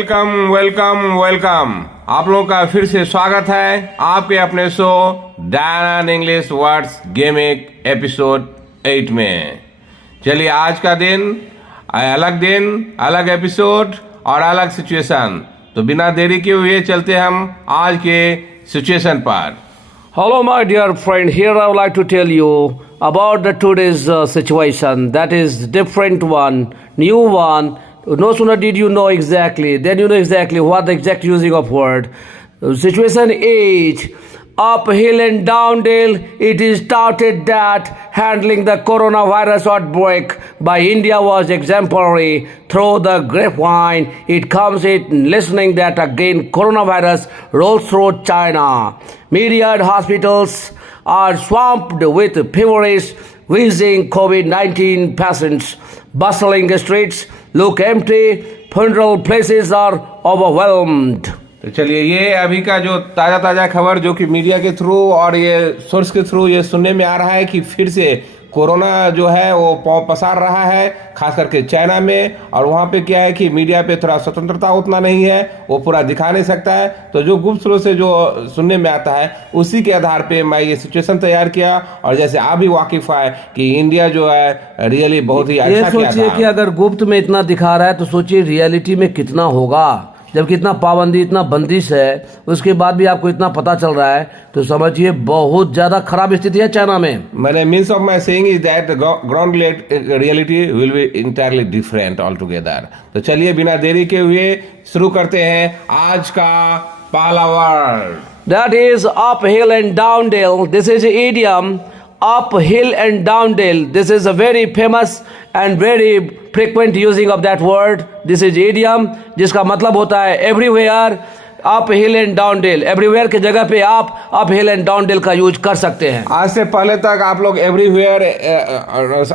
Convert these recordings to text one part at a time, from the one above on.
Welcome welcome welcome. आप लोगों का फिर से स्वागत है आपके अपने show Dan English words gaming episode 8 में। चलिए आज का दिन, अलग एपिसोड और अलग सिचुएशन। तो बिना देरी के हुए चलते हम आज के सिचुएशन पर। Hello, my dear friend. Here I would like to tell you about the today's situation. That is different one, new one. No sooner did you know exactly, then you know exactly what the exact using of word. Situation 8. Uphill and downdale, it is touted that handling the coronavirus outbreak by India was exemplary. Through the grapevine, it comes in listening that again coronavirus rolls through China. Media and hospitals are swamped with feverish, wheezing COVID-19 patients. Bustling streets look empty. Funeral places are overwhelmed. तो चलिए ये अभी का जो ताज़ा खबर जो कि मीडिया के थ्रू और ये सोर्स के थ्रू ये सुनने में आ रहा है कि फिर से कोरोना जो है वो पाँव पसार रहा है, खास करके चाइना में। और वहाँ पे क्या है कि मीडिया पे थोड़ा स्वतंत्रता उतना नहीं है, वो पूरा दिखा नहीं सकता है। तो जो गुप्त स्रोत से जो सुनने में आता है उसी के आधार पे मैं ये सिचुएशन तैयार किया। और जैसे आप भी वाकिफ है कि इंडिया जो है रियली बहुत ही अच्छा किया था। सोचिए कि अगर गुप्त में इतना दिखा रहा है तो सोचिए रियलिटी में कितना होगा। जबकि इतना पाबंदी, इतना बंदिश है, उसके बाद भी आपको इतना पता चल रहा है, तो समझिए बहुत ज्यादा खराब स्थिति है चाइना में। मैंने means of my saying is that ground reality will be entirely different all together. तो चलिए बिना देरी के हुए शुरू करते हैं आज का पहला word. That is uphill and downdale. This is idiom, uphill and downdale. This is a very famous and very frequent using of that word. This is idiom जिसका मतलब होता है everywhere, uphill and downdale. everywhere की जगह पे आप uphill and downdale का use कर सकते हैं। आज से पहले तक आप लोग एवरीवेयर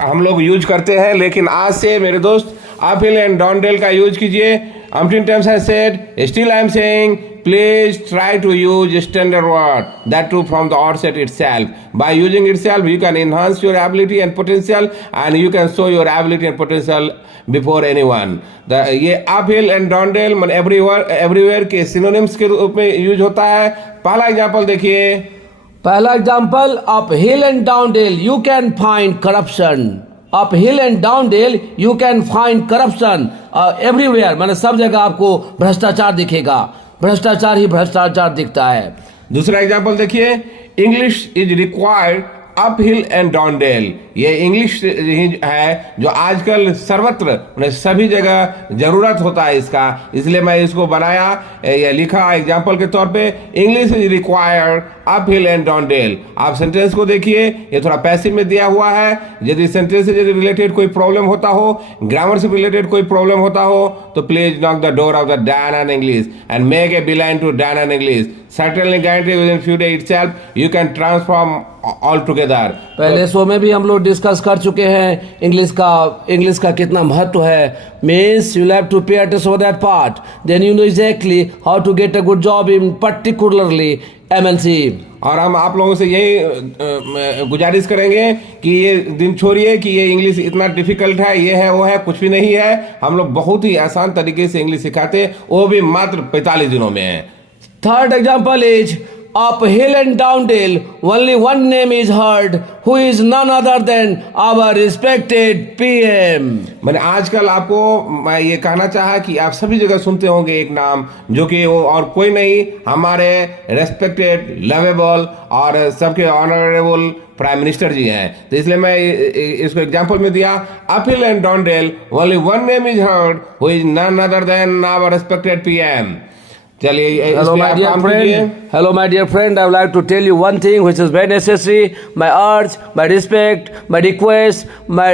हम लोग यूज करते हैं, लेकिन आज से मेरे दोस्त uphill and downdale का यूज कीजिए। Umpteen times I said, still I am saying, please try to use standard word, that too from the outset itself. By using itself, you can enhance your ability and potential, and you can show your ability and potential before anyone. ये uphill and downdale मन everywhere के synonyms के रूप में use होता है। पहला example देखिए। पहला example, uphill and downdale you can find corruption. uphill and downdale you can find corruption. everywhere माने सब जगह आपको भ्रष्टाचार दिखेगा। भ्रष्टाचार ही भ्रष्टाचार दिखता है। दूसरा एग्जाम्पल देखिए, English is required uphill and downdale. ये इंग्लिश ही है जो आजकल सर्वत्र सभी जगह जरूरत होता है इसका, इसलिए मैं इसको बनाया या लिखा एग्जाम्पल के तौर पे। English is required uphill and downdale. आप सेंटेंस को देखिए, ये थोड़ा पैसिव में दिया हुआ है। यदि सेंटेंस से रिलेटेड कोई प्रॉब्लम होता हो, ग्रामर से रिलेटेड कोई प्रॉब्लम होता हो, तो please knock the door of the den and English and make a beeline to den and English. Certainly guarantee within few days itself you can transform altogether. पहले show में भी हम लोग discuss कर चुके हैं English का कितना महत्व है। Means you have to pay attention for that part, then you know exactly how to get a good job in particularly MNC। और हम आप लोगों से यही गुजारिश करेंगे कि ये दिन छोड़िए कि ये इंग्लिश इतना डिफिकल्ट है, ये है वो है, कुछ भी नहीं है। हम लोग बहुत ही आसान तरीके से इंग्लिश सिखाते हैं, वो भी मात्र 45 दिनों में है। Third example is uphill and downdale only one name is heard, who is none other than our respected PM। मैंने आजकल आपको मैं ये कहना चाहा कि आप सभी जगह सुनते होंगे एक नाम, जो कि वो और कोई नहीं, हमारे रेस्पेक्टेड, लवेबल और सबके ऑनरेबल प्राइम मिनिस्टर जी हैं। तो इसलिए मैं इसको एग्जांपल में दिया, uphill and down dale only one name is heard, who is none other than our respected PM। चलिए, Hello my dear friend. Hello my dear friend. I would like to tell you one thing which is very necessary. My urge, my respect, my request, my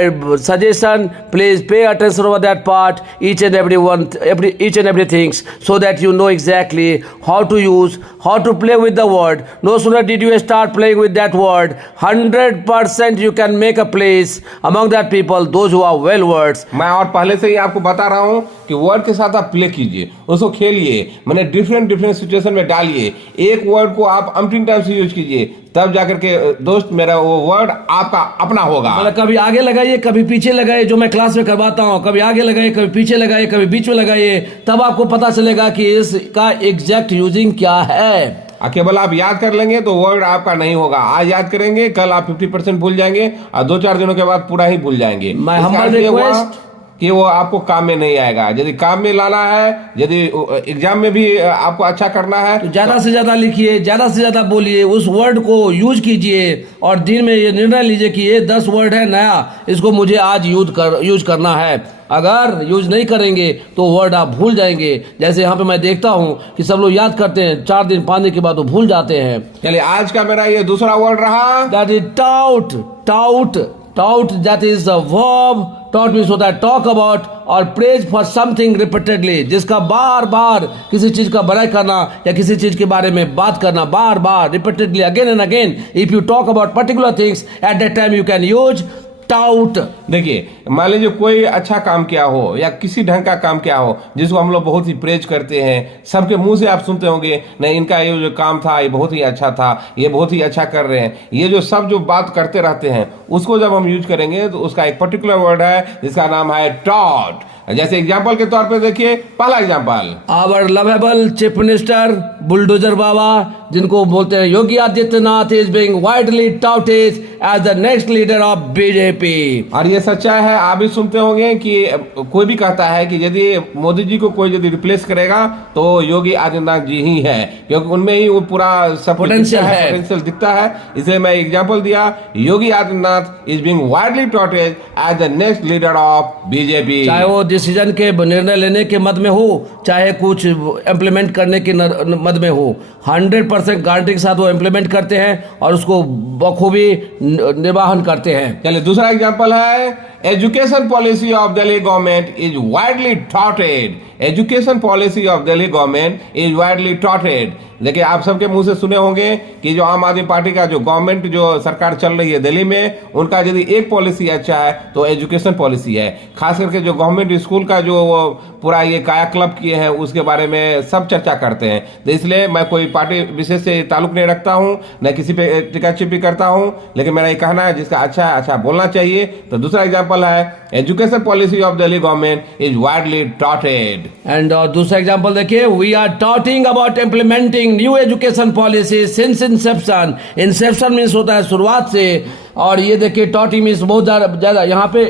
suggestion. Please pay attention over that part, each and every things, so that you know exactly how to use, how to play with the word. No sooner did you start playing with that word, 100% you can make a place among that people, those who are well words. मैं और पहले से ही आपको बता रहा हूँ कि word के साथ आप प्ले कीजिए, उसको खेलिए। मैंने डिफरेंट डिफरेंट सिचुएशन में डालिए, एक वर्ड को आप अम्पटीन टाइम से यूज कीजिए, तब जाकर के दोस्त मेरा वो वर्ड आपका अपना होगा। मतलब कभी आगे लगाइए, कभी पीछे लगाइए, जो मैं क्लास में करवाता हूँ, कभी आगे लगाइए, कभी पीछे लगाइए, कभी बीच में लगाइए, तब आपको पता चलेगा कि इसका एग्जैक्ट यूजिंग क्या है। केवल आप याद कर लेंगे तो वर्ड आपका नहीं होगा। आज याद करेंगे, कल आप 50% भूल जाएंगे और 2-4 दिनों के बाद पूरा ही भूल जाएंगे। मैं हम्बल रिक्वेस्ट कि वो आपको काम में नहीं आएगा। यदि काम में लाना है, यदि एग्जाम में भी आपको अच्छा करना है तो ज्यादा से ज्यादा लिखिए, ज्यादा से ज्यादा बोलिए, उस वर्ड को यूज कीजिए और दिन में ये निर्णय लीजिए कि ये 10 वर्ड है नया, इसको मुझे आज यूज करना है। अगर यूज नहीं करेंगे तो वर्ड आप भूल जाएंगे। जैसे यहाँ पे मैं देखता हूँ कि सब लोग याद करते हैं, 4 दिन 5 दिन के बाद वो भूल जाते हैं। चलिए आज का मेरा ये दूसरा वर्ड रहा, that is taut. Taut, taut that is a verb. Taught means होता है टॉक अबाउट और प्रेज फॉर समथिंग रिपीटेडली, जिसका बार बार किसी चीज का बड़ाई करना या किसी चीज के बारे में बात करना, बार बार repeatedly again and again. If you talk about particular things at that time you can use tout. देखिए, मान लीजिए कोई अच्छा काम किया हो या किसी ढंग का काम किया हो जिसको हम लोग बहुत ही प्रेज करते हैं, सबके मुंह से आप सुनते होंगे, नहीं इनका ये जो काम था ये बहुत ही अच्छा था, ये बहुत ही अच्छा कर रहे हैं, ये जो सब जो बात करते रहते हैं, उसको जब हम यूज करेंगे तो उसका एक पर्टिकुलर वर्ड है जिसका नाम है टॉट। जैसे एग्जाम्पल के तौर पे देखिए, पहला example, our lovable chief minister bulldozer Baba, जिनको बोलते हैं Yogi Adityanath, is being widely touted as the next leader of BJP. और ये सच्चाई है, आप भी सुनते होंगे कि कोई भी कहता है कि यदि मोदी जी को कोई यदि रिप्लेस करेगा तो योगी आदित्यनाथ जी ही है, क्योंकि उनमें ही वो पूरा सब पोटेंशियल दिखता है। इसलिए मैं एग्जाम्पल दिया, Yogi Adityanath is being widely touted as the next leader of BJP. चाहे वो डिसीजन के निर्णय लेने के मद में हो, चाहे कुछ इम्प्लीमेंट करने के मद में हो, 100% गारंटी के साथ वो इम्प्लीमेंट करते हैं और उसको बखूबी निर्वाहन करते हैं। चलिए दूसरा एग्जांपल है, education policy of Delhi government is widely touted. Education policy of Delhi government is widely touted. देखिए, आप सबके मुंह से सुने होंगे कि जो आम आदमी पार्टी का जो गवर्नमेंट जो सरकार चल रही है दिल्ली में, उनका यदि एक पॉलिसी अच्छा है तो एजुकेशन पॉलिसी है। खास करके जो गवर्नमेंट स्कूल का जो पूरा ये कायाकल्प किए हैं उसके बारे में सब चर्चा करते हैं। तो इसलिए मैं कोई पार्टी विशेष से ताल्लुक नहीं रखता हूं, न किसी पे टिका चिप्पी करता हूं, लेकिन मेरा ये कहना है जिसका अच्छा है अच्छा बोलना चाहिए। तो दूसरा एग्जाम्पल है, education policy of Delhi government is widely touted. And दूसरा एग्जाम्पल देखिए, we are touting about implementing new education policy since inception. Inception means होता है शुरुआत से, और ये देखिए टॉटिंग मीन्स बहुत ज्यादा। यहाँ पे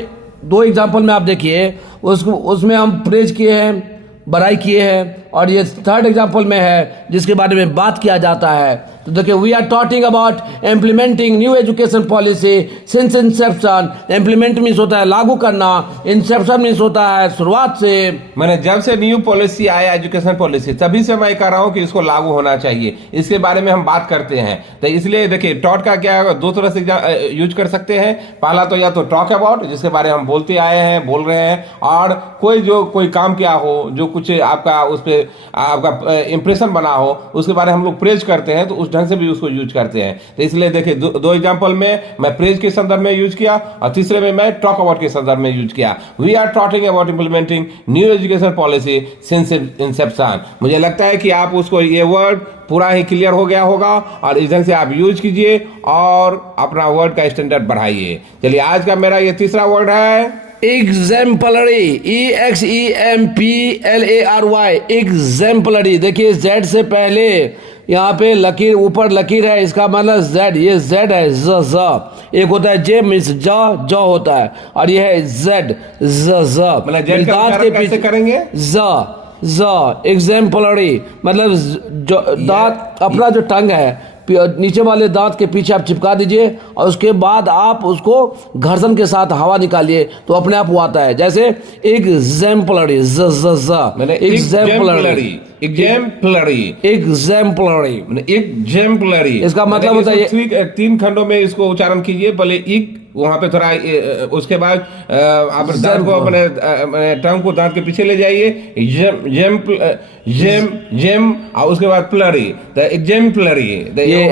2 एग्जाम्पल में आप देखिए, उसमें हम प्रेज किए हैं, बड़ाई किए हैं, और ये 3rd एग्जाम्पल में है जिसके बारे में बात किया जाता है। तो देखिए, we are touting about implementing new education policy since inception. Implement means होता है लागू करना, इंसेप्शन मीन्स होता है शुरुआत से। मैंने जब से न्यू पॉलिसी आया एजुकेशन पॉलिसी, तभी से मैं कह रहा हूं कि इसको लागू होना चाहिए, इसके बारे में हम बात करते हैं। तो इसलिए देखिए, टॉट का क्या 2 तरह से यूज कर सकते हैं। पहला तो या तो टॉक अबाउट, जिसके बारे में हम बोलते आए हैं, बोल रहे हैं, और कोई काम किया हो, जो कुछ आपका उस पर आपका इंप्रेशन बना हो, उसके बारे में हम लोग प्रेज करते हैं, तो उस ढंग से भी उसको यूज करते हैं। तो इसलिए देखिए, 2 एग्जांपल में मैं प्रेज के संदर्भ में यूज किया और तीसरे में मैं टॉक अबाउट के संदर्भ में यूज किया। We are talking about implementing new education policy since inception. मुझे लगता है कि आप उसको ये वर्ड पूरा ही क्लियर हो गया होगा, और इस ढंग से आप यूज कीजिए और अपना वर्ड का स्टैंडर्ड बढ़ाइए। चलिए आज का मेरा ये तीसरा वर्ड है एग्जाम्पलरी, EXEMPLARY, एग्जाम्पलरी। देखिए, Z से पहले यहाँ पे लकीर, ऊपर लकीर है, इसका मतलब Z, ये Z है, ज। एक होता है J मीन्स ज होता है, और ये है Z, ज। मतलब दांत के पीछे करेंगे ज। एग्जाम्पलरी मतलब दांत, अपना जो टंग है नीचे वाले दांत के पीछे आप चिपका दीजिए, और उसके बाद आप उसको घर्षण के साथ हवा निकालिए तो अपने आप वो आता है। जैसे एग्जाम्पलरी, एग्जाम्पलरी। इसका मतलब होता है 3 खंडों में इसको उच्चारण कीजिए, पहले इक, वहां पे थोड़ा उसके बाद आप दांत को अपने टंग को दांत के पीछे ले जाइए, जेम और उसके बाद प्लरी, द एग्जाम्पलरी, ये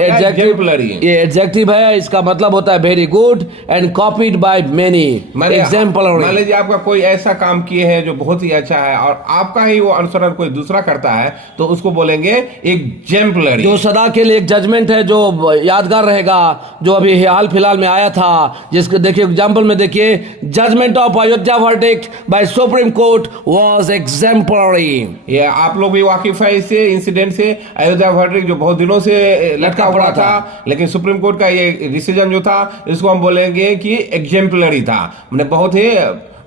एडजेक्टिव है, इसका मतलब होता है very good and copied by many. Exemplary, मान लीजिए आपका कोई ऐसा काम किए है जो बहुत ही अच्छा है और आपका ही वो अनुसरण कोई दूसरा करता है तो उसको बोलेंगे एग्जाम्पलरी। जो सदा के लिए एक जजमेंट है, जो यादगार रहेगा, जो अभी हाल फिलहाल में आया था, जिसके देखिए एग्जाम्पल में देखिए, judgement of Ayodhya verdict by supreme court was exemplary. ये आप लोग भी वाकिफ है इससे इंसिडेंट से, अयोध्या वर्डिक्ट जो बहुत दिनों से लटका पड़ा था, लेकिन सुप्रीम कोर्ट का ये डिसीजन जो था इसको हम बोलेंगे कि एग्जाम्पलरी था, मतलब बहुत ही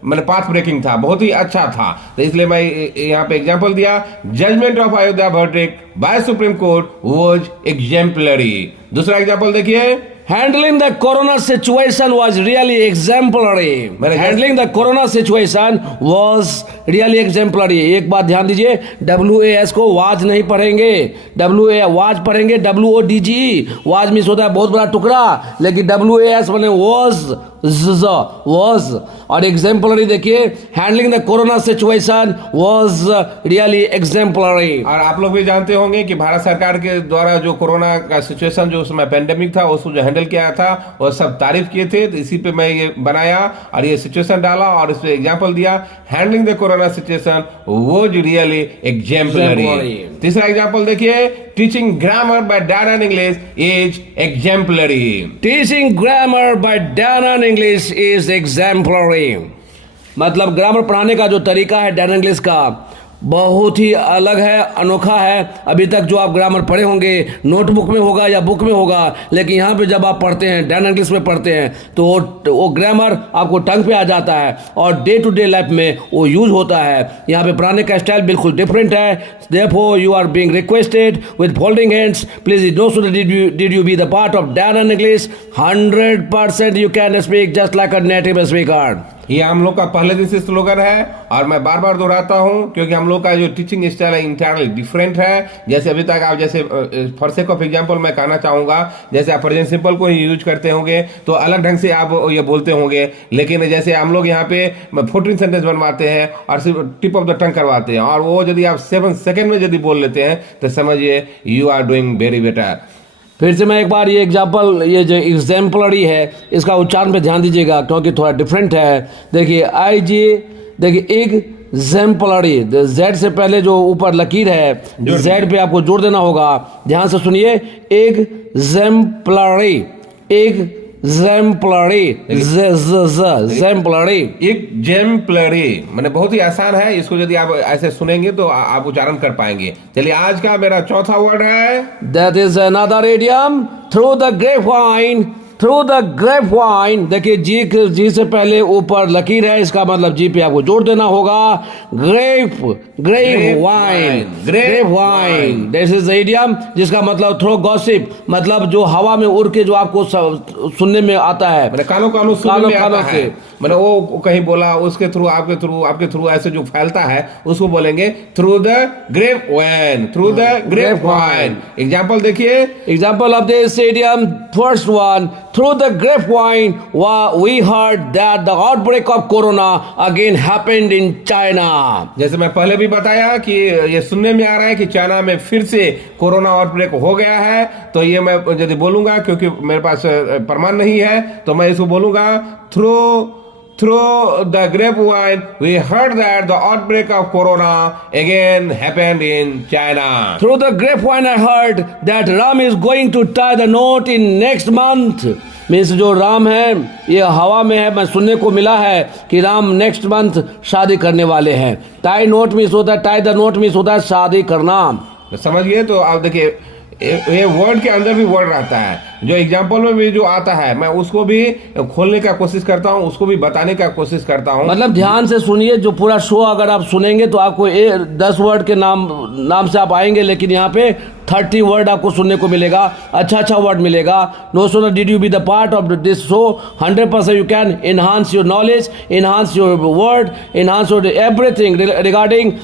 पाथ ब्रेकिंग था, बहुत ही अच्छा था। तो इसलिए मैं यहाँ पे एग्जांपल दिया, judgement of Ayodhya verdict by supreme court was exemplary. दूसरा एग्जांपल देखिए, Handling the corona situation was really exemplary. Handling the corona situation was really exemplary. एक बात ध्यान दीजिए, WAS को वाज नहीं पढ़ेंगे, वाज पढ़ेंगे WODGE। वाज मिस होता है बहुत बड़ा टुकड़ा, लेकिन WAS बने was और एग्जाम्पलरी देखिए, handling the corona situation was really exemplary. और आप लोग भी जानते होंगे कि भारत सरकार के द्वारा जो कोरोना का सिचुएशन जो उसमें पेंडेमिक था उसको जो हैंडल किया था वो सब तारीफ किए थे, तो इसी पे मैं ये बनाया और ये सिचुएशन डाला और इस पे एग्जांपल दिया, handling the corona situation was really exemplary. तीसरा एग्जांपल देखिए, teaching grammar bye Dan and English is exemplary. Teaching grammar bye Dan and English is exemplary, मतलब ग्रामर पढ़ाने का जो तरीका है डैन इंग्लिश का बहुत ही अलग है, अनोखा है। अभी तक जो आप ग्रामर पढ़े होंगे नोटबुक में होगा या बुक में होगा, लेकिन यहाँ पे जब आप पढ़ते हैं, डैन इंग्लिश में पढ़ते हैं, तो वो ग्रामर आपको टंग पे आ जाता है और डे टू डे लाइफ में वो यूज होता है। यहाँ पे पढ़ाने का स्टाइल बिल्कुल डिफरेंट है। Therefore, you are being requested with folding hands. Please, no sooner did you be the part of Dan and English, 100% you can speak just like a native speaker. ये हम लोग का पहले दिन से स्लोगन है और मैं बार बार दोहराता हूँ क्योंकि हम लोग का जो टीचिंग स्टाइल है इंटरनली डिफरेंट है। जैसे अभी तक आप जैसे फॉर सेक ऑफ एग्जांपल मैं कहना चाहूंगा, जैसे आप प्रेजेंट सिंपल को यूज करते होंगे तो अलग ढंग से आप ये बोलते होंगे, लेकिन जैसे हम लोग यहाँ पे 14 सेंटेंस बनवाते हैं और सिर्फ टिप ऑफ द टंग करवाते हैं और वो यदि आप 7 सेकेंड में यदि बोल लेते हैं तो समझिए you are doing very better. फिर से मैं एक बार ये एग्जाम्पल, ये जो एग्जाम्पलरी है इसका उच्चारण पे ध्यान दीजिएगा क्योंकि थोड़ा डिफरेंट है। देखिए देखिए एग्जाम्पलरी, जेड से पहले जो ऊपर लकीर है जेड पे आपको जोड़ देना होगा। ध्यान से सुनिए, एग्जाम्पलरी, एग्जाम्पलरी, एग्जाम्पलरी मैंने बहुत ही आसान है, इसको यदि आप ऐसे सुनेंगे तो आप उच्चारण कर पाएंगे। चलिए आज का मेरा चौथा वर्ड है, that is another idiom, through the grapevine. Through the grapevine, देखिए जी से पहले ऊपर लकीर है, इसका मतलब जी पे आपको जोड़ देना होगा। Grapevine, this is the idiom जिसका मतलब थ्रो गॉसिप, मतलब जो हवा में उड़ के जो आपको सुनने में आता है, मैंने कानों से, मैंने वो कहीं बोला उसके थ्रू आपके थ्रू ऐसे जो फैलता है उसको बोलेंगे through the grapevine, through the grapevine. Example देखिए, example of this idiom, first one, through the grapevine we heard that the outbreak of corona again happened in China. जैसे मैं पहले भी बताया कि ये सुनने में आ रहा है कि चाइना में फिर से कोरोना आउटब्रेक हो गया है, तो ये मैं यदि बोलूंगा क्योंकि मेरे पास प्रमाण नहीं है तो मैं इसको बोलूंगा Through the grapevine, we heard that the outbreak of corona again happened in China. Through the grapevine, I heard that Ram is going to tie the knot in next month. Means जो राम है ये हवा में है, मैं सुनने को मिला है कि राम नेक्स्ट मंथ शादी करने वाले हैं। टाई नोट मीन्स होता है, टाई द नोट मीन्स होता है शादी करना। समझ गए? तो आप देखिए ये वर्ड के अंदर भी वर्ड रहता है, जो एग्जाम्पल में भी जो आता है मैं उसको भी खोलने का कोशिश करता हूँ, उसको भी बताने का कोशिश करता हूँ। मतलब ध्यान से सुनिए, जो पूरा शो अगर आप सुनेंगे तो आपको 10 वर्ड के नाम से आप आएंगे, लेकिन यहाँ पे 30 वर्ड आपको सुनने को मिलेगा, अच्छा वर्ड मिलेगा। No sooner did you be the part of this show, 100% you can enhance your knowledge, enhance your word, enhance your everything regarding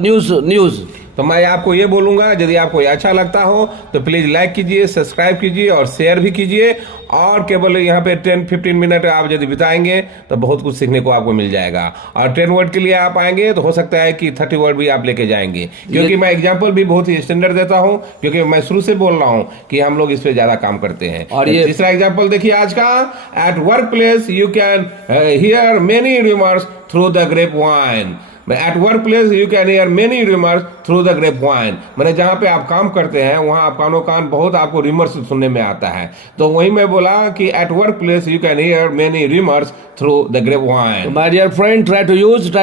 news. तो मैं आपको ये बोलूंगा, यदि आपको ये अच्छा लगता हो तो प्लीज लाइक कीजिए, सब्सक्राइब कीजिए और शेयर भी कीजिए। और केवल यहाँ पे 10-15 मिनट आप यदि बिताएंगे तो बहुत कुछ सीखने को आपको मिल जाएगा। और 10 वर्ड के लिए आप आएंगे तो हो सकता है कि 30 वर्ड भी आप लेके जाएंगे, क्योंकि मैं एग्जाम्पल भी बहुत ही स्टैंडर्ड देता हूँ, क्योंकि मैं शुरू से बोल रहा हूँ कि हम लोग इस पे ज्यादा काम करते हैं। और ये तीसरा एग्जाम्पल देखिए आज का, at workplace you can hear many rumours through the grapevine. At workplace you can hear many rumours through the grapevine, मैंने जहाँ पे आप काम करते हैं वहाँ आप कानों कान बहुत आपको रूमर्स सुनने में आता है। तो वही मैं बोला कि eight workplace you can hear many rumours through the grapevine. My dear friend, try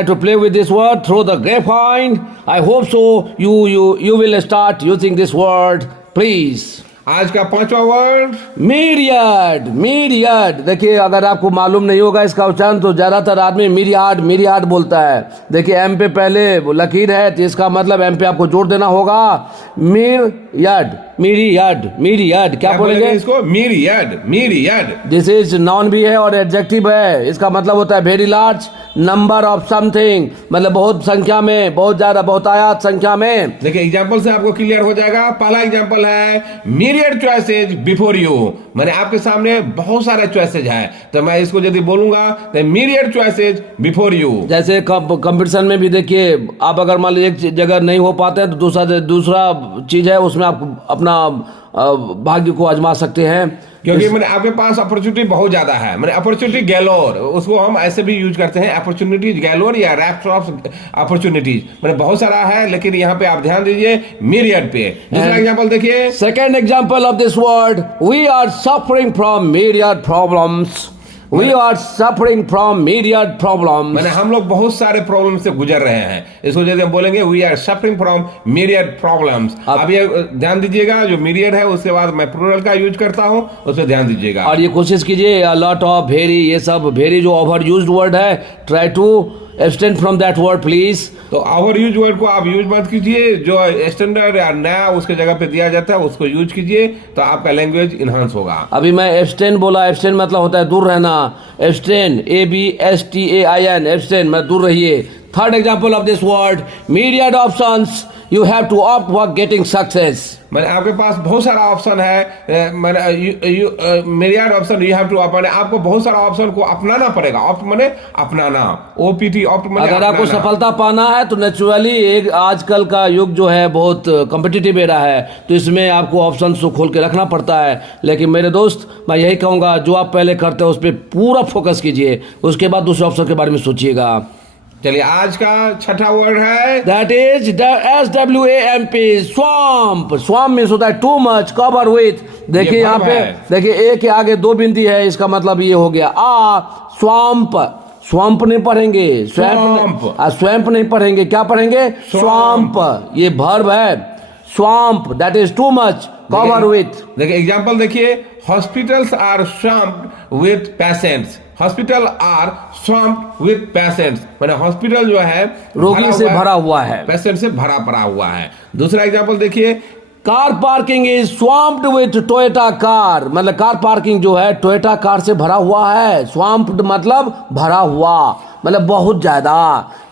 to play with this word through the grapevine. I hope so. You will start using this word, please. आज का 5वां word myriad. देखिए, अगर आपको मालूम नहीं होगा इसका उच्चारण तो ज्यादातर आदमी मीरियाड बोलता है। देखिए, एम पे पहले वो लकीर है तो इसका मतलब एम पे आपको जोर देना होगा। मीरियड क्या बोलेंगे इसको? मीरियड। दिस इज नाउन भी है और एडजेक्टिव है। इसका मतलब होता है very large number of something, मतलब बहुत संख्या में, बहुत ज्यादा, बहुत आयात संख्या में। देखिए एग्जाम्पल से आपको क्लियर हो जाएगा। पहला एग्जाम्पल है myriad choices before you, मैंने आपके सामने बहुत सारे चॉइसेज है, तो मैं इसको यदि बोलूंगा तो myriad choices before you। जैसे कंपटीशन में भी देखिए, आप अगर मान लीजिए एक जगह नहीं हो पाते हैं तो दूसरा चीज है, उसमें आप अपना भाग्य को आजमा सकते हैं, क्योंकि मैंने आपके पास अपॉर्चुनिटी बहुत ज्यादा है। मैंने अपॉर्चुनिटी गैलोर, उसको हम ऐसे भी यूज करते हैं, अपॉर्चुनिटीज गैलोर या रैप्ट ऑफ अपॉर्चुनिटीज, मैंने बहुत सारा है, लेकिन यहाँ पे आप ध्यान दीजिए myriad पे। दूसरा एग्जांपल देखिए, second example of this word, we are suffering from myriad problems. We are suffering from myriad problems. मैंने हम लोग बहुत सारे प्रॉब्लम से गुजर रहे हैं, इसको यदि हम बोलेंगे we are suffering from myriad problems। अब ये ध्यान दीजिएगा, जो myriad है उसके बाद मैं प्लूरल का यूज करता हूँ, उस पर ध्यान दीजिएगा। और ये कोशिश कीजिए, a lot of, very, ये सब very जो ओवर यूज्ड वर्ड है, try to abstain from that word please। तो ओवर यूज वर्ड को आप यूज मत कीजिए, जो स्टैंडर्ड या नया उसके जगह पे दिया जाता है उसको यूज कीजिए, तो आपका लैंग्वेज इनहांस होगा। अभी मैं एब्सटेन बोला, एब्सटेन मतलब होता है दूर रहना, एब्सटेन ABSTAIN, एब्सटेन मतलब दूर रहिए। Third example of this word, myriad options, you have to opt for getting success। मैंने आपके पास बहुत सारा ऑप्शन है, मैंने myriad option you have to opt, आपको बहुत सारा ऑप्शन को अपनाना पड़ेगा। ऑप्ट माने अपनाना, OPT ऑप्ट माने अगर आपको सफलता पाना है तो नेचुरली एक आजकल का युग जो है बहुत कॉम्पिटिटिव एरा है, तो इसमें आपको ऑप्शन को खोल के रखना पड़ता है। लेकिन मेरे दोस्त, मैं यही कहूँगा, जो आप पहले करते हो उस पर पूरा फोकस कीजिए, उसके बाद दूसरे ऑप्शन के बारे में सोचिएगा। चलिए आज का छठा वर्ड है, that is SWAMP, swamp. Swamp means होता है टू मच, कवर विथ। देखिए यहाँ पे, देखिए ए के आगे दो बिंदी है, इसका मतलब ये हो गया स्वैम्प। स्वैम्प नहीं पढ़ेंगे, स्वैम्प नहीं पढ़ेंगे, क्या पढ़ेंगे? स्वैम्प। ये वर्ब है, swamp, that is too much, cover with. देखिए एग्जांपल देखिए, hospitals are swamped with patients. Hospital are swamped with patients, माने हॉस्पिटल जो है रोगी से भरा हुआ है, पेशेंट से भरा पड़ा हुआ है। दूसरा एग्जांपल देखिए, car parking is swamped with Toyota car, मतलब कार पार्किंग जो है टोयोटा कार से भरा हुआ है। स्वैम्प्ड मतलब भरा हुआ, मतलब बहुत ज्यादा।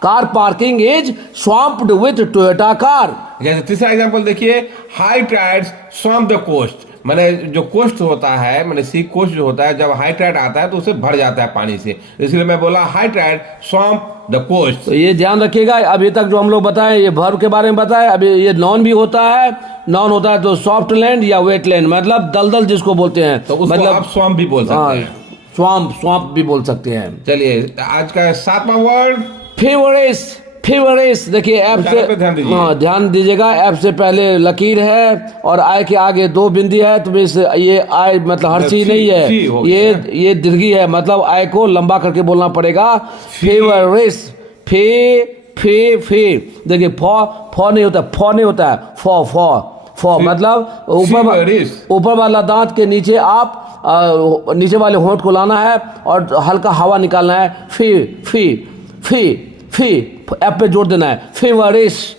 Car parking is swamped with Toyota car. जैसे तीसरा एग्जांपल देखिए, high tides swamp the coast, मैंने जो कोस्ट होता है, मैंने सी कोस्ट जो होता है, जब हाई टाइड आता है तो उसे भर जाता है पानी से, इसलिए मैं बोला high tide swamp the coast. तो ये ध्यान रखिएगा, अभी तक जो हम लोग बताए ये वर्ब के बारे में बताए। अभी ये नॉन भी होता है, नॉन होता है तो सॉफ्ट लैंड या वेट लैंड, मतलब दलदल जिसको बोलते हैं, तो उसको मतलब आप स्वैम्प भी बोल सकते हैं, स्वैम्प भी बोल सकते हैं। चलिए आज का सातवां वर्ड, फेवरेस। देखिए ऐप से ध्यान दीजिएगा, ऐप से पहले लकीर है और आय के आगे दो बिंदी है, तो ये आय मतलब हर चीज नहीं है, ये दीर्घी है, मतलब आय को लंबा करके बोलना पड़ेगा। फेवरेस, फे देखिए, फॉ नहीं होता, फॉ नहीं होता है, फॉ मतलब ऊपर वाला दांत के नीचे आप नीचे वाले होंठ को लाना है और हल्का हवा निकालना है। फी ऐप पे जोड़ देना है। फेवरिश,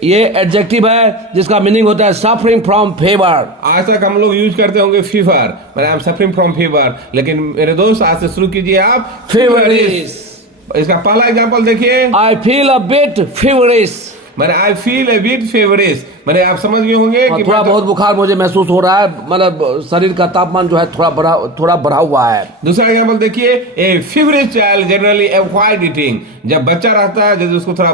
ये एडजेक्टिव है जिसका मीनिंग होता है सफरिंग फ्रॉम फेवर। आज तक हम लोग यूज करते होंगे fever, I am suffering from fever, लेकिन मेरे दोस्त आज से शुरू कीजिए आप फेवरिश। इसका पहला एग्जांपल देखिए, I feel a bit feverish. मैंने I feel a bit favourite, मैंने आप समझ गए होंगे और कि थोड़ा बहुत बुखार मुझे महसूस हो रहा है, मतलब शरीर का तापमान जो है थोड़ा बढ़ा हुआ है। दूसरा एग्जांपल देखिए, a feverish child generally avoid eating. जब बच्चा रहता है, जब उसको थोड़ा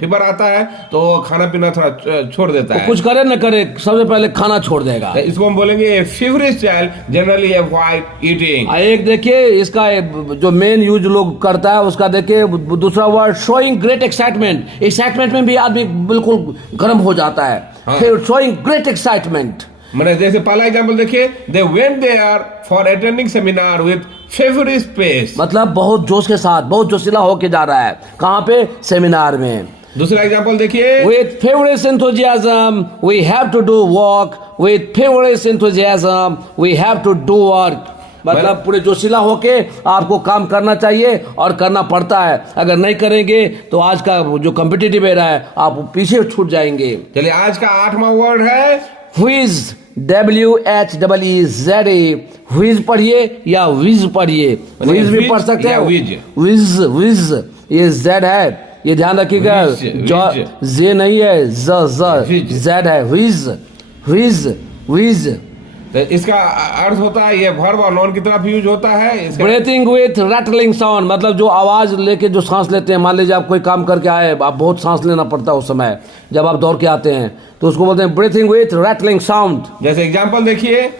फीवर आता है तो खाना पीना थोड़ा छोड़ देता है, कुछ करे न करे सबसे पहले खाना छोड़ देगा। इसको हम बोलेंगे a feverish child generally avoid eating. एक देखिए इसका जो मेन यूज लोग करता है उसका देखिए दूसरा word showing great excitement. Excitement में भी आदमी बिल्कुल गर्म हो जाता है, फिर शोइंग ग्रेट एक्साइटमेंट। मैंने जैसे पहला एग्जांपल देखिए, they went there for attending seminar with feverish pace, मतलब बहुत जोश के साथ, बहुत जोशीला होके जा रहा है। कहाँ पे? सेमिनार में। दूसरा एग्जांपल देखिए, With feverish enthusiasm, we have to do work. With feverish enthusiasm, we have to do work. मतलब पूरे जोशीला होके आपको काम करना चाहिए और करना पड़ता है। अगर नहीं करेंगे तो आज का जो कॉम्पिटिटिव एरा है आप पीछे छूट जाएंगे। चलिए आज का 8वां वर्ड है व्हिज, WHEEZA। व्हिज पढ़िए या विज पढ़िए, विज भी पढ़ सकते हैं, विज विज। ये जेड है, ये ध्यान रखिएगा, जो जे नहीं है, जेड है, व्हिज व्हिज विज। तो इसका अर्थ होता है, ये वर्ब और नॉन की तरफ यूज होता है। ब्रीथिंग विथ रैटलिंग साउंड, मतलब जो आवाज लेके जो सांस लेते हैं। मान लीजिए आप कोई काम करके आए, आप बहुत सांस लेना पड़ता है उस समय जब आप दौड़ के आते हैं, तो उसको बोलते हैं ब्रीथिंग विथ रैटलिंग साउंड। जैसे एग्जांपल देखिए,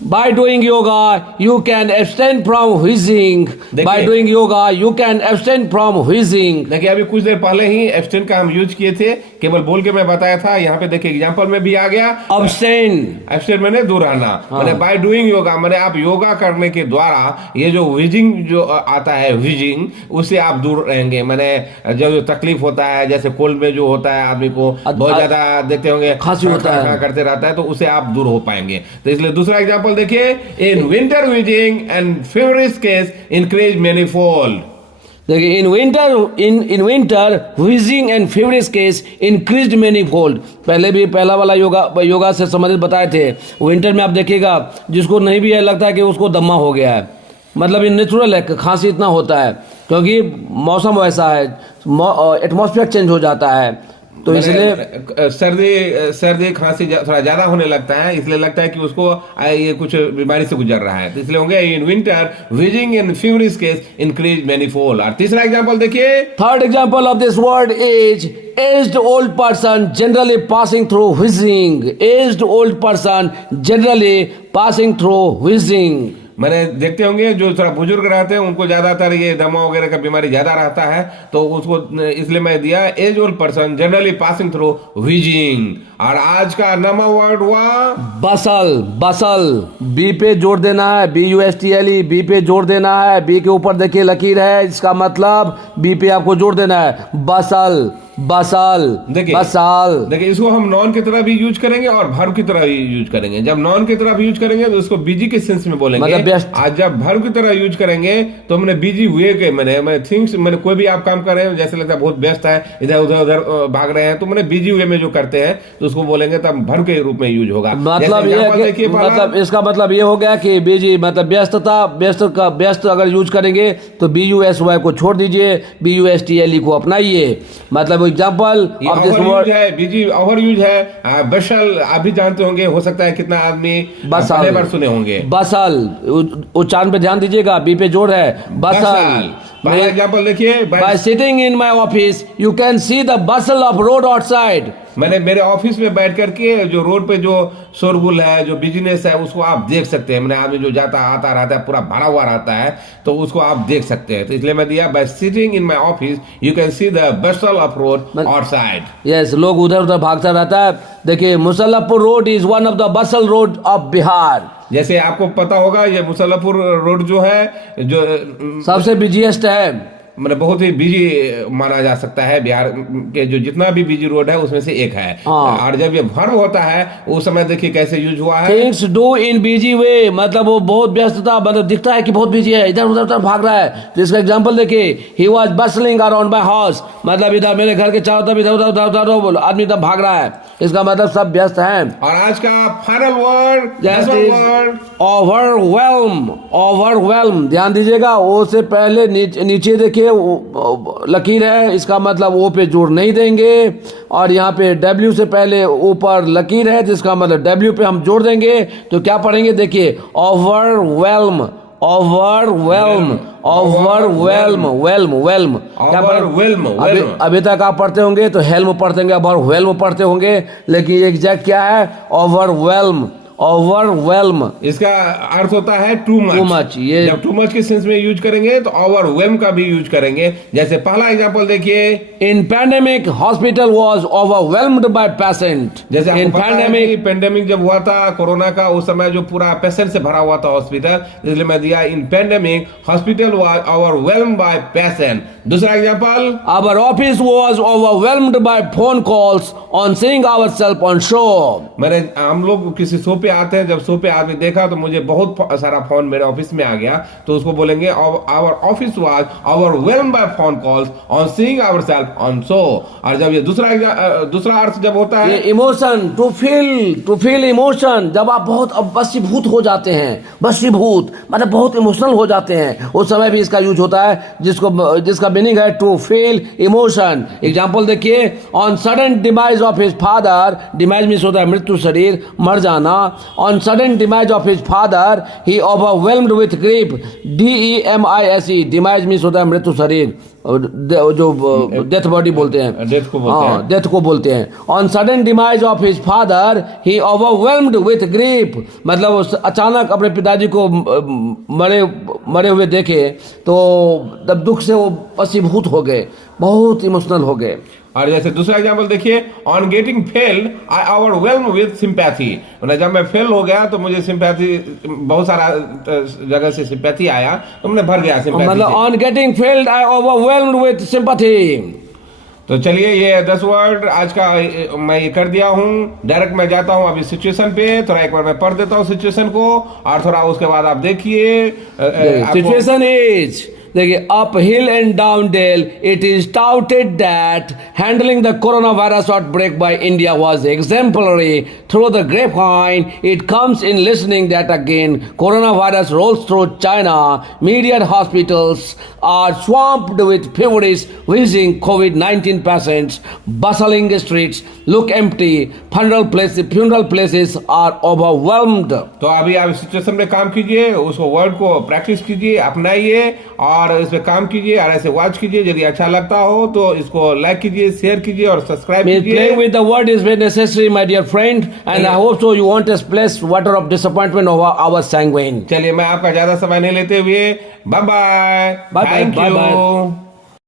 By doing yoga, you can abstain from wheezing. By doing yoga, you can abstain from wheezing. देखिए अभी कुछ देर पहले ही एब्सटेन का हम यूज किए थे, केवल बोल के मैं बताया था। यहाँ पे देखिए एग्जांपल में भी आ गया Abstain. एब्सटेन मैंने दूर रहना, मैंने बाय डूइंग योगा, मैंने आप योगा करने के द्वारा ये जो व्हीजिंग जो आता है, व्हीजिंग, उससे आप दूर रहेंगे। मैंने जो तकलीफ होता है, जैसे कोल्ड में जो होता है आदमी को बहुत ज्यादा देखते होंगे खांसी होता है, करते रहता है, तो उससे आप दूर हो पाएंगे। तो इसलिए दूसरा एग्जांपल देखिए, in winter wheezing and feverish case increase manifold. देखिए in winter wheezing and feverish case increased manifold. पहले भी पहला वाला योगा से संबंधित बताए थे। विंटर में आप देखिएगा जिसको नहीं भी है लगता है कि उसको दमा हो गया है, मतलब ये नेचुरल है, खांसी इतना होता है क्योंकि मौसम वैसा है, एटमॉस्फेयर चेंज हो जाता है, तो इसलिए सर्दी खांसी थोड़ा ज्यादा होने लगता है, इसलिए लगता है कि उसको ये कुछ बीमारी से गुजर रहा है। तो इसलिए होंगे in winter wheezing and feverish case increase manifold. और तीसरा एग्जांपल देखिए, third example of this word is aged old person generally passing through wheezing. Aged old person generally passing through wheezing. मैंने देखते होंगे जो थोड़ा बुजुर्ग रहते हैं उनको ज्यादातर ये दमा वगैरह का बीमारी ज्यादा रहता है, तो उसको इसलिए मैं दिया age old person generally passing through wheezing. और आज का नवा वर्ड हुआ बसल। बसल, बी पे जोड़ देना है, BUSTLE, बी पे जोड़ देना है। बी के ऊपर देखिए लकीर है, इसका मतलब बी पे आपको जोड़ देना है। बसल बसल, देखिए इसको हम नॉन की तरह भी यूज करेंगे और वर्ब की तरह भी यूज करेंगे। जब नॉन की तरह यूज करेंगे तो उसको बीजी के सेंस में बोलेंगे, आज जब वर्ब की तरह यूज करेंगे तो हमने बीजी हुए के मैंने थिंग्स, मैंने कोई भी आप काम कर रहे हैं, जैसे लगता है बहुत व्यस्त है, इधर उधर भाग रहे हैं, तो मैंने बीजी हुए में जो करते हैं तो उसको बोलेंगे तब वर्ब के रूप में यूज होगा। मतलब ये मतलब इसका मतलब ये हो गया कि बीजी मतलब व्यस्तता, व्यस्त अगर यूज करेंगे तो BUSY को छोड़ दीजिए, BUSTLE को अपनाइए। मतलब एग्जांपल ऑफ दिस वर्ड है बीजी, ओवर यूज है। बसल आप भी जानते होंगे, हो सकता है कितना आदमी पहले बार सुने होंगे। बसल, उच्चारण पे ध्यान दीजिएगा, बी पे जोड़ है, बसल। पहला एग्जांपल देखिए, bye sitting in my office you can see the bustle of road outside. मैंने मेरे ऑफिस में बैठ करके जो रोड पे जो शोरगुल है, जो बिजनेस है, उसको आप देख सकते हैं। मैंने आदमी जो जाता आता रहता है, पूरा भरा हुआ रहता है, तो उसको आप देख सकते हैं। तो इसलिए मैं दिया by sitting in my office you can see the bustle of road outside. Yes, लोग उधर उधर भागता रहता है। देखिए Muzaffarpur road is one of the bustle road of Bihar. जैसे आपको पता होगा ये मुसल्लफपुर रोड जो है, जो सबसे बिजीएस्ट है, मतलब बहुत ही बिजी माना जा सकता है। बिहार के जो जितना भी बिजी रोड है उसमें से एक है। और जब ये वर्ब होता है उस समय देखिए कैसे यूज हुआ है, थिंग्स डू इन बिजी वे, मतलब वो बहुत व्यस्तता, मतलब दिखता है कि बहुत बिजी है, इधर उधर भाग रहा है। तो इसका एग्जांपल देखिए, he was bustling around my house, मतलब इधर मेरे घर के चारों तरफ इधर उधर आदमी तब भाग रहा है, इसका मतलब सब व्यस्त हैं। और आज का फाइनल वर्ड ओवरवेल्म। ओवरवेल्म ध्यान दीजिएगा, ओ से पहले नीचे देखिए लकीर है, इसका मतलब ओ पे जोर नहीं देंगे, और यहाँ पे डब्ल्यू से पहले ऊपर लकीर है जिसका मतलब डब्ल्यू पे हम जोर देंगे। तो क्या पढ़ेंगे, देखिए, ओवरवेल्म, ओवरवेल्म, ओवरवेल्म, वेल्म, वेल्म, क्या Overwhelm, अभी तक आप पढ़ते होंगे तो हेल्म पढ़ते होंगे, अब वेल्म पढ़ते होंगे, लेकिन एग्जैक्ट क्या है, ओवरवेल्म, ओवरवेल्म। इसका अर्थ होता है टू मच। Too much, ये जब टू मच के सेंस में यूज करेंगे तो ओवरवेल्म का भी यूज करेंगे। जैसे पहला एग्जांपल देखिए, इन pandemic hospital was overwhelmed bye patient. जैसे इन आपको पता है कि पेंडेमिक जब हुआ था कोरोना का, उस समय जो पूरा पेशेंट से भरा हुआ था हॉस्पिटल, इसलिए मैं दिया इन pandemic hospital was overwhelmed bye patient. दूसरा example, Our office was overwhelmed by phone calls on seeing ourselves on show. हम लोग किसी शो पे आते हैं, जब शो पे आदमी देखा तो मुझे बहुत सारा फोन मेरे ऑफिस में आ गया, तो उसको बोलेंगे our office was overwhelmed by phone calls on seeing ourselves on show. और जब ये दूसरा अर्थ जब होता है, इमोशन, टू फील इमोशन, जब आप बहुत वशीभूत हो जाते हैं, वशीभूत मतलब बहुत इमोशनल हो जाते हैं, उस समय भी इसका यूज होता है, जिसका मीनिंग है टू फील इमोशन। एग्जाम्पल देखिए, on sudden demise of his father, demise means होता है मृत्यु, शरीर मर जाना। On sudden demise of his father he overwhelmed with grief, DEMISE, demise means होता है मृत्यु शरीर, जो डेथ बॉडी बोलते हैं, डेथ को बोलते हैं। डेथ को बोलते हैं। On sudden demise of his father he overwhelmed with grief, मतलब अचानक अपने पिताजी को मरे हुए देखे तो तब दुख से वो वशीभूत हो गए, बहुत इमोशनल हो गए। और जैसे दूसरा एग्जांपल देखिए, on getting failed I overwhelmed with sympathy, मतलब जब मैं फेल हो गया तो मुझे सिंपैथी, बहुत सारा जगह से सिंपैथी आया तो मैं भर गया सिंपैथी, मतलब on getting failed I overwhelmed with sympathy. तो चलिए, ये 10 वर्ड आज का मैं ये कर दिया हूँ। डायरेक्ट मैं जाता हूँ अभी सिचुएशन पे, थोड़ा एक बार मैं पढ़ देता हूँ सिचुएशन को, और थोड़ा उसके बाद आप देखिए। सिचुएशन इज, देखिए, uphill and down dale, it is touted that handling the coronavirus outbreak by India was exemplary. Through the grapevine, it comes in listening that again coronavirus rolls through China. Media and hospitals are swamped with feverish wheezing COVID-19 patients. Bustling streets look empty. Funeral places are overwhelmed. तो अभी आप situation में काम कीजिए, उसको word को practice कीजिए, अपनाइए और इस पे काम कीजिए, और ऐसे वॉच कीजिए। यदि अच्छा लगता हो तो इसको लाइक कीजिए, शेयर कीजिए और सब्सक्राइब कीजिए। Playing with the word is very necessary, my dear friend, and I hope so you won't splash water of disappointment over our sanguine. चलिए, मैं आपका ज्यादा समय नहीं लेते हुए, bye bye, Bye bye, thank bye you. bye.